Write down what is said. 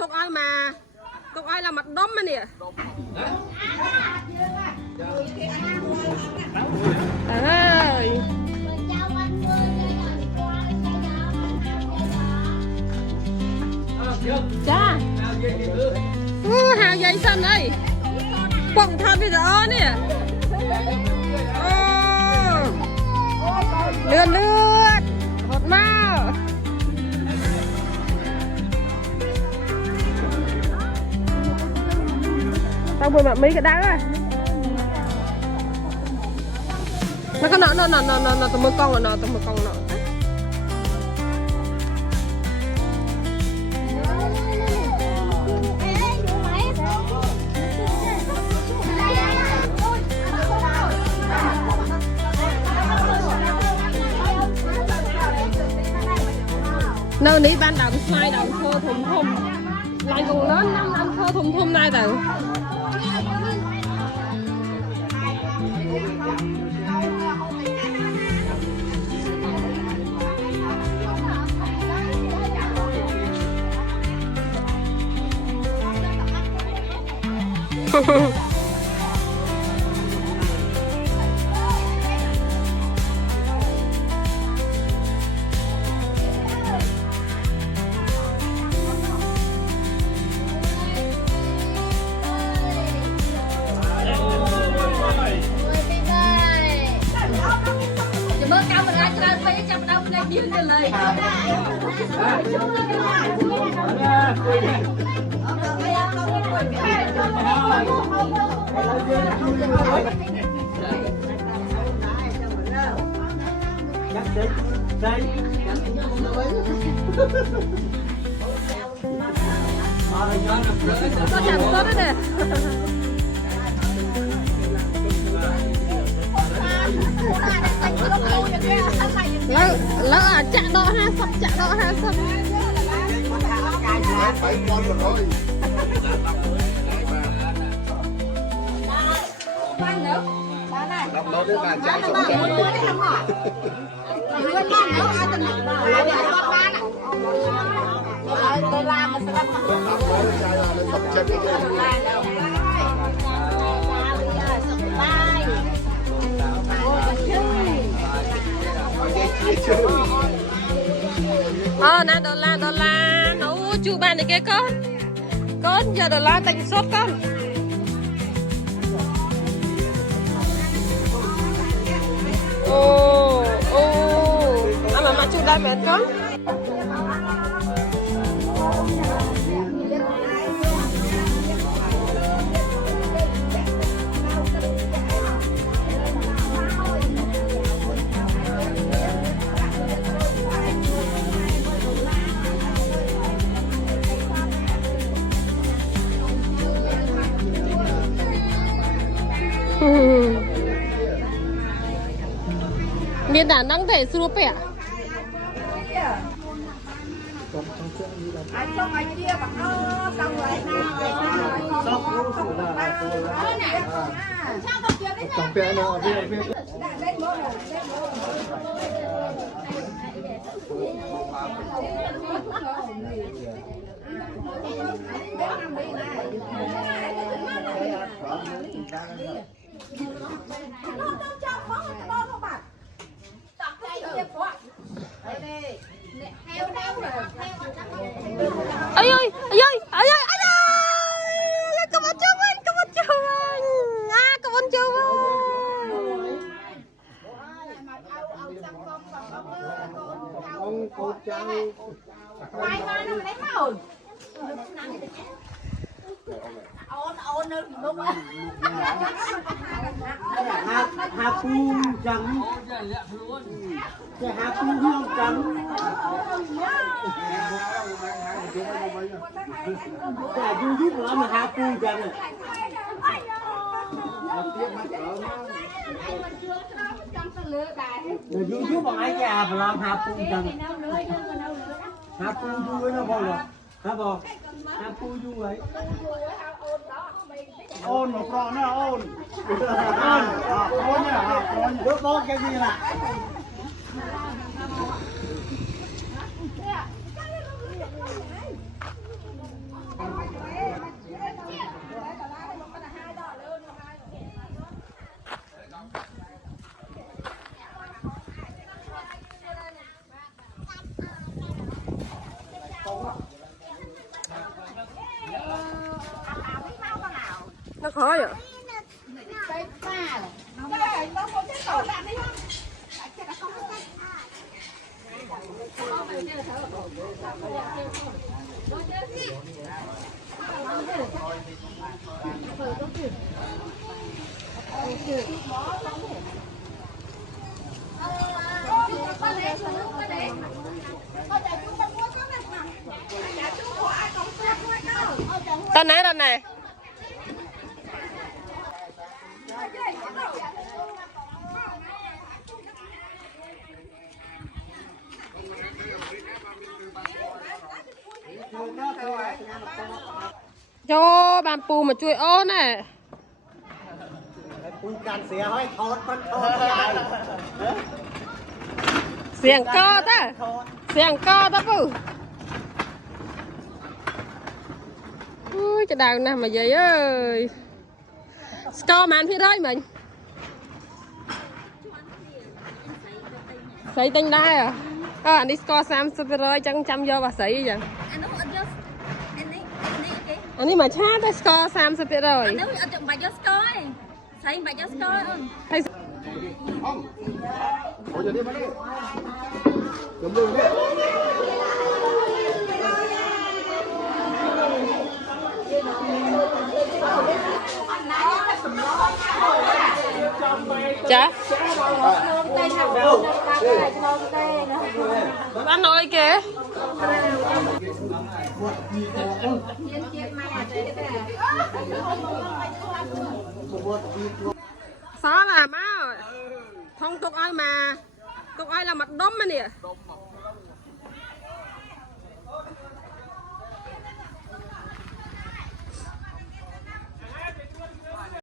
tục ai là mặt đốm mà nè. Ơi. Cha. Hào dây xanh ơi. Bọng thật bây giờ nè. Lươn hột mau. Tao vừa mấy cái đá rồi. Nó có nó tao mới con nó. Nơi ní ban đầu xoay đầu thô thùng lại còn lớn năm thô thùng này từ nó chẳng tốt đấy nè. Lỡ chạ đỏ ha sắp. Phải con rồi thôi. Đọc đó đến là chạy sống chạy. Nè đô la nấu chu ban này kia con giờ đô la tành sốt con. Ăn mà chu đai mệt con. Miền Đà Nẵng thể sưu bẻ. Ơi cảm ơn chú anh cảm ơn chú ông cô cháu quay qua nó lấy màu ôn đúng không hạt phu trắng hạt phu hương trắng cả YouTube nó mà hạt phu trắng rồi YouTube bằng ai già phải làm hạt phu trắng hạt phu vui nó bao rồi hả bò hạt phu vui ấy ôn một con nữa ôn nhá đốt bó cái gì là nó khó vậy. Tao này. Cho bạn pù mà chui ô nè. Pù càn xỉa hơi thọt con thọt dài. Xiềng co ta. Xiềng co ta pù. Ui cái đào nè mà vậy ơi. Score mà anh phía đấy mình. Sấy tinh đai à? Anh đi score Sam rồi chẳng chăm vô và sấy vậy. Anh đi mà chat á score Sam rồi. Anh nói anh chụp bài cho score. Sấy bài cho score không? Không. Ủa giờ đi mà đi. Đừng đi. Chả? Anh nói kìa. Sao là má ơi. Không tục ai mà. Tục ai là mặt đốm mà nè.